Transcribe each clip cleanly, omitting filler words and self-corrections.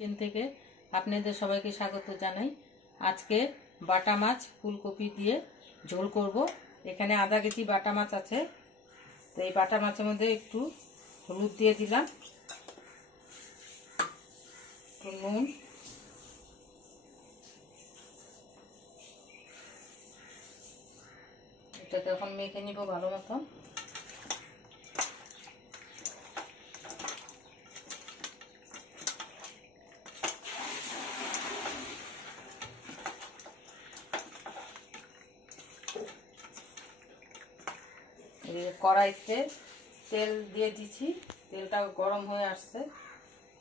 Kitchen থেকে আপনাদের সবাইকে স্বাগত জানাই। আজকে বাটা মাছ ফুলকপি দিয়ে ঝোল করব। এখানে আধা কেজি বাটা মাছ আছে। তো এই বাটা মাছের মধ্যে একটু হলুদ দিয়ে দিলাম, একটু নুন, এটাকে এখন মেখে নিব ভালো মতন। কড়াইতে তেল দিয়ে দিচ্ছি, তেলটা গরম হয়ে আসছে।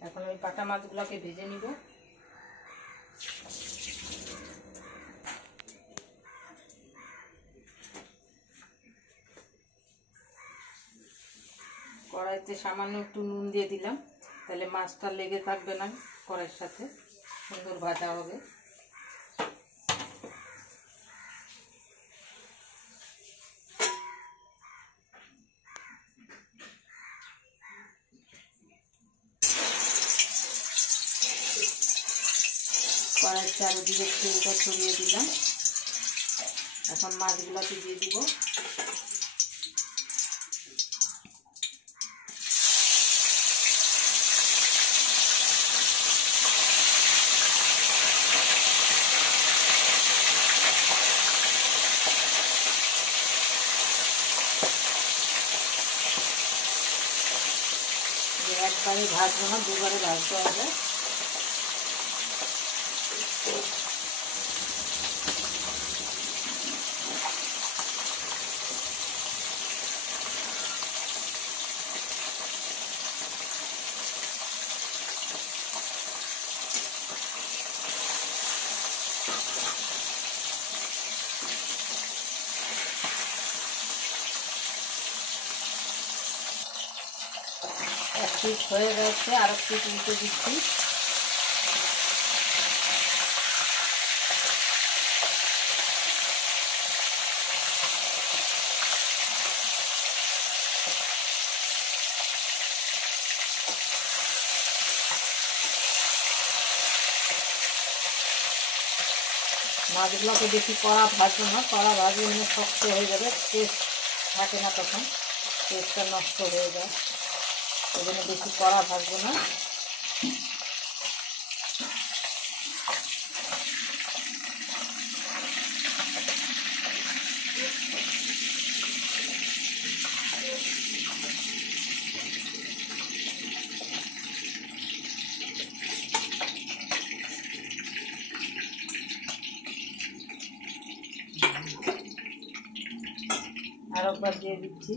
এখন ওই বাটা মাছগুলোকে ভেজে নিব। কড়াইতে সামান্য একটু নুন দিয়ে দিলাম, তাহলে মাছটা লেগে থাকবে না, কড়াইয়ের সাথে সুন্দর ভাজা হবে। কড়াইয়ের চারিদিকে তেলটা ছড়িয়ে দিলাম। এখন মাছগুলোকে দিয়ে দিব। একবারে ভাজবো না, দুবারে ভাজতে হবে। এক পিস হয়ে গেছে, আর এক পিস উল্টে দিচ্ছি। মাছগুলোকে বেশি কড়া ভাজবো না, কড়া ভাজলে মানে শক্ত হয়ে যাবে, টেস্ট থাকে না, তখন টেস্টটা নষ্ট হয়ে যায়। ওই জন্য বেশি কড়া ভাজবো না। আর একবার দিয়ে দিচ্ছি।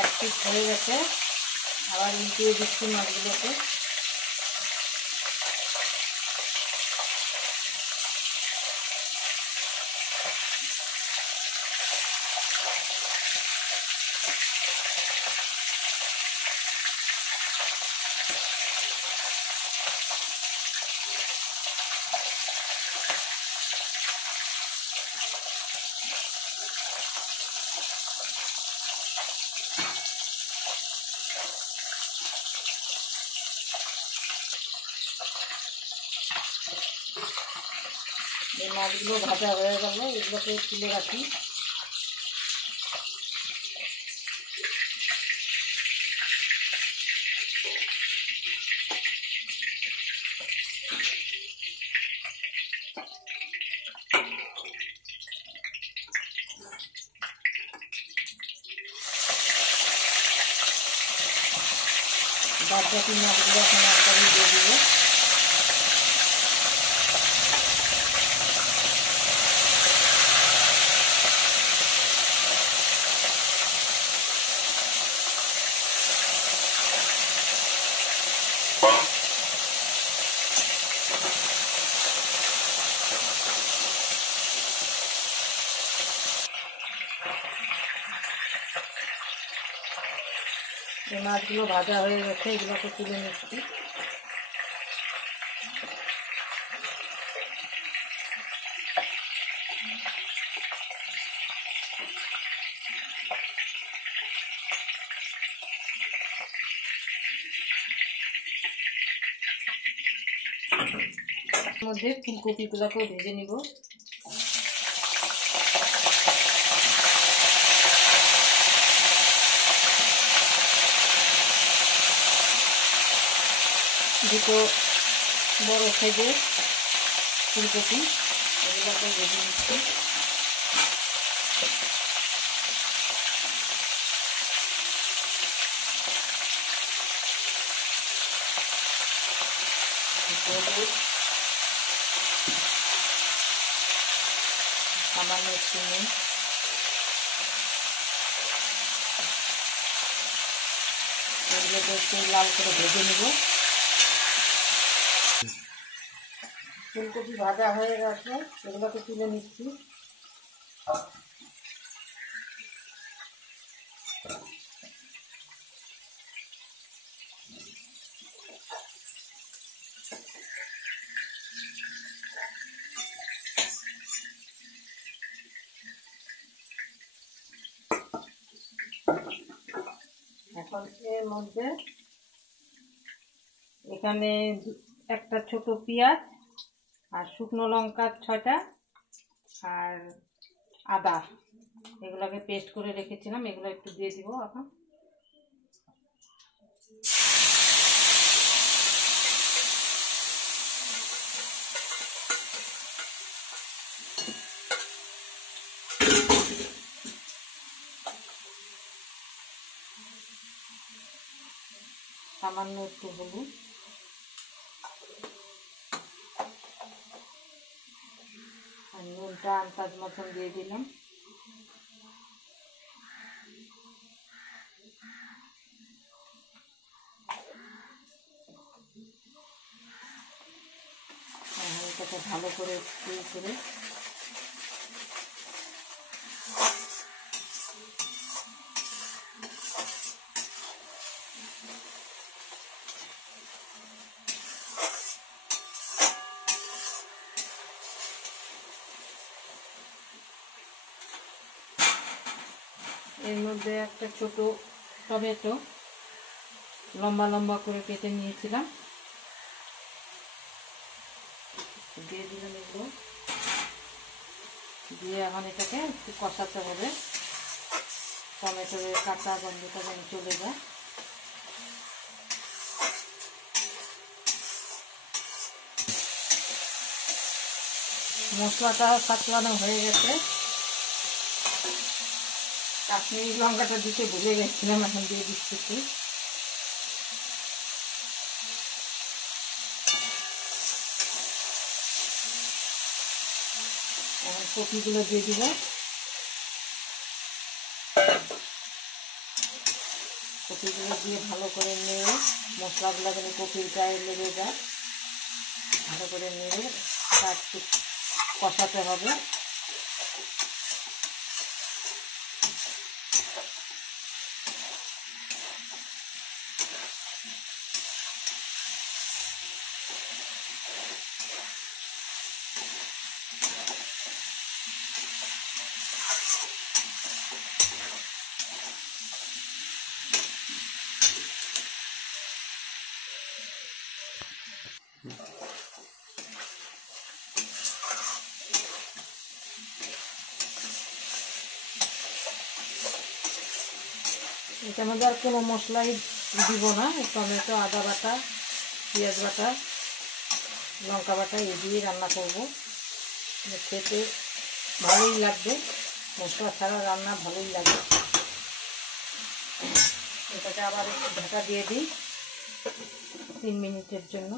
এক পিস হয়ে গেছে, আবার উল্টিয়ে দিচ্ছি মাছগুলোকে। এই মাছগুলো ভাজা হয়ে গেল, এগুলোকে তুলে রাখি। বাদ বাকি মাছগুলো এখন একবারই দিয়ে দিব। এই মাছগুলো ভাজা হয়ে গেছে, এগুলোকে তুলে নিচ্ছি। মধ্যে ফুলকপিগুলোকেও ভেজে নিব। দুটো বড় সাইজের ফুলকপি, এগুলোকে ভেজে নিচ্ছি। হলুদ, সামান্য চিনি, এগুলোকে একটু লাল করে ভেজে নিব। ফুলকপি ভাজা হয়ে গেছে, এগুলোকে তুলে নিচ্ছি। এখন এর মধ্যে এখানে একটা ছোট পেঁয়াজ আর শুকনো লঙ্কা 6টা আর আদা, এগুলোকে পেস্ট করে রেখেছিলাম, এগুলো একটু দিয়ে দিব এখন। সামান্য একটু হলুদ, আর নুনটা আন্দাজ মতন দিয়ে দিলাম। এটাকে ভালো করে একটু করে এর মধ্যে একটা ছোট টমেটো লম্বা লম্বা করে কেটে নিয়েছিলাম, দিয়ে দিলাম। এগুলো দিয়ে এখন এটাকে একটু কষাতে হবে, টমেটোর কাঁচা গন্ধটা যেন চলে যায়। মশলাটা সাতলানো হয়ে গেছে, কাশ্মীরি লঙ্কাটা দিতে ভুলে গেছিলাম, এখন দিয়ে দিচ্ছি। এখন কপিগুলো দিয়ে দিব। কপিগুলো দিয়ে ভালো করে নেড়ে, মশলাগুলো যেন কপির গায়ে লেগে যায়, ভালো করে নেড়ে তা একটু কষাতে হবে। এটার মধ্যে আর কোনো মশলাই দিব না, টমেটো, আদা বাটা, পেঁয়াজ বাটা, লঙ্কা বাটা এই দিয়ে রান্না করব। খেতে ভালোই লাগবে, মশলা ছাড়া রান্না ভালোই লাগে। এটাকে আবার একটু ঢাকা দিয়ে দিই 3 মিনিটের জন্য।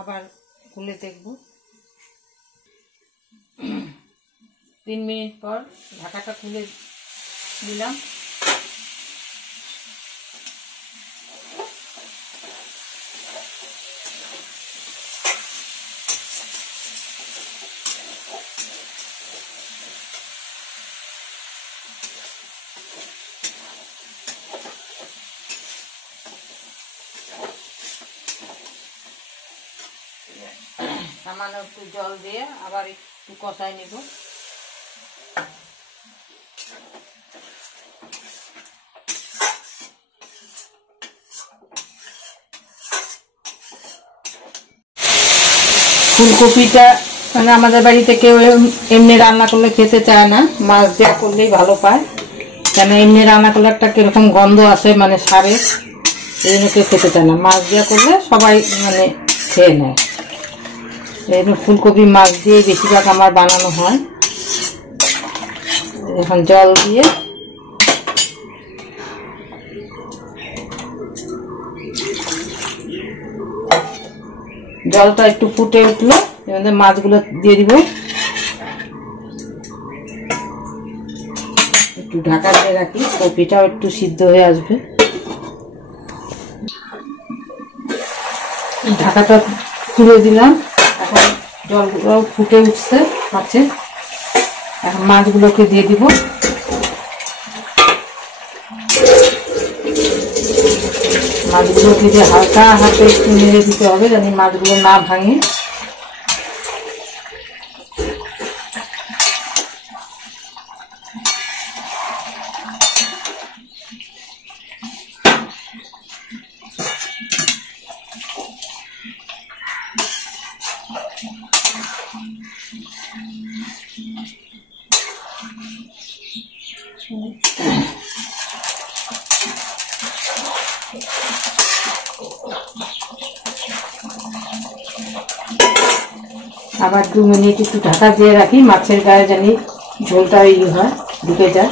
আবার খুলে দেখব। 3 মিনিট পর ঢাকাটা খুলে দিলাম। সামান্য একটু জল দিয়ে আবার একটু কষাই নেব। ফুলকপিটা মানে আমাদের বাড়িতে কেউ এমনি রান্না করলে খেতে চায় না, মাছ দেওয়া করলেই ভালো পায়। কেন এমনি রান্না করলে একটা কিরকম গন্ধ আসে, মানে সারে, এই জন্য কেউ খেতে চায় না। মাছ দেওয়া করলে সবাই মানে খেয়ে নেয়। এই জন্য ফুলকপি মাছ দিয়ে বেশিরভাগ আমার বানানো হয়। এখন জল দিয়ে জলটা একটু ফুটে উঠলো, এবার মাছগুলো দিয়ে দিব। একটু ঢাকা দিয়ে রাখি, কপিটাও একটু সিদ্ধ হয়ে আসবে। ঢাকাটা তুলে দিলাম। এখন জলগুলো ফুটে উঠছে মাছে, এখন মাছগুলোকে দিয়ে দিব। মাছগুলোকে দিয়ে হালকা হাতে একটু নেড়ে দিতে হবে, যেন মাছগুলো না ভাঙে। আবার 2 মিনিট একটু ঢাকা দিয়ে রাখি, মাছের গায়ে জানি ঝোলটা হয়, ঢুকে যায়।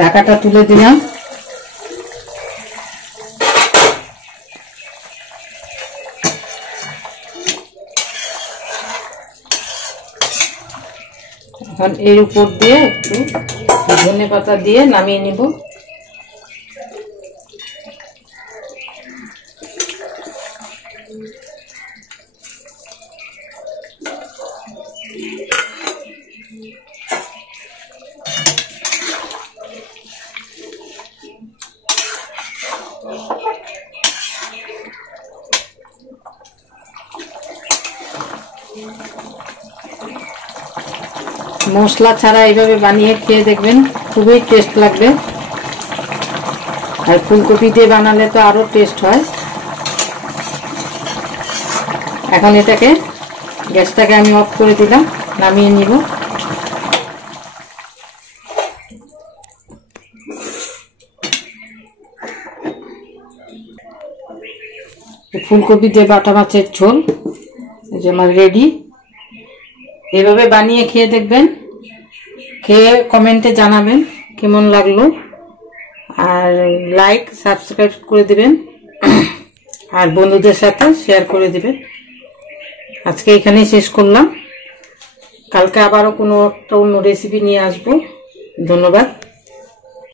ঢাকাটা তুলে দিলাম। এখন এর উপর দিয়ে একটু ধনেপাতা দিয়ে নামিয়ে নিব। মশলা ছাড়া এইভাবে বানিয়ে খেয়ে দেখবেন, খুবই টেস্ট লাগবে। আর ফুলকপি দিয়ে বানালে তো আরো টেস্ট হয়। এখন এটাকে গ্যাসটাকে আমি অফ করে দিলাম, নামিয়ে নিব। ফুলকপি দিয়ে বাটা মাছের ঝোল এই যে আমার রেডি। এভাবে বানিয়ে খেয়ে দেখবেন, খেয়ে কমেন্টে জানাবেন কেমন লাগলো। আর লাইক সাবস্ক্রাইব করে দিবেন, আর বন্ধুদের সাথে শেয়ার করে দিবেন। আজকে এখানেই শেষ করলাম, কালকে আবারও কোনো একটা অন্য রেসিপি নিয়ে আসবো। ধন্যবাদ।